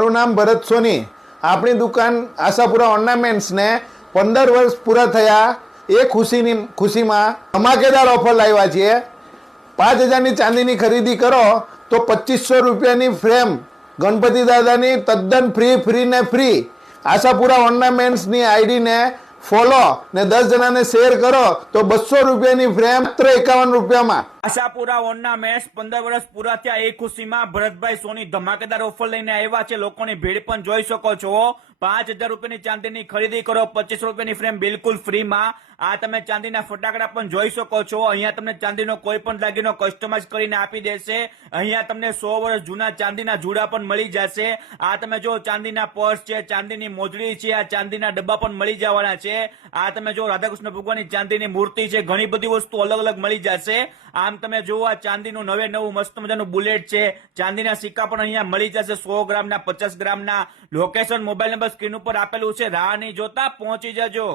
મારું નામ ભરત સોની। આપણી દુકાન આશાપુરા ઓર્નામેન્ટ્સ ને 15 વર્ષ પૂરા થયા એ ખુશીમાં ધમાકેદાર ઓફર લાવ્યા છીએ। 5000ની ચાંદીની ખરીદી કરો તો 2500 રૂપિયાની ફ્રેમ ગણપતિ દાદાની તદ્દન ફ્રી ને ફ્રી। આશાપુરા ઓર્નામેન્ટ્સની આઈડીને ફોલો ને 10 જણાને શેર કરો તો 200 રૂપિયાની ફ્રેમ માત્ર 51 રૂપિયામાં। આશાપુરા ઓર્નામેન્ટ્સ 15 વર્ષ પૂરા થયા એ ખુશીમાં ભરતભાઈ સોની ધમાકેદાર ઓફર લઈને આવ્યા છે। લોકોની ભીડ પણ જોઈ શકો છો। 5000 રૂપિયાની ચાંદીની ખરીદી કરો 2500 રૂપિયાની ફ્રેમ બિલકુલ ફ્રીમાં। આ તમે ચાંદીના ફટાકડા પણ જોઈ શકો છો। અહીંયા તમને ચાંદીનો કોઈ પણ દાગીનો કસ્ટમાઇઝ કરીને આપી દેશે। અહીંયા તમને 100 વર્ષ જૂના ચાંદીના જુડા પણ મળી જશે। આ તમે જો ચાંદીના પર્સ છે, ચાંદીની મોજડી છે, આ ચાંદીના ડબ્બા પણ મળી જવાના છે। આ તમે જો રાધાકૃષ્ણ ભગવાનની ચાંદીની મૂર્તિ છે, ઘણી બધી વસ્તુ અલગ અલગ મળી જશે। આમ તમે જો આ ચાંદીનું નવું મસ્ત મજાનું બુલેટ છે, ચાંદીના સિક્કા પણ અહીંયા મળી જશે 100 ગ્રામના, 50 ગ્રામના। લોકેશન મોબાઈલ નંબર સ્ક્રીન ઉપર આપેલું છે, રાહ નહીં જોતા પહોંચી જજો।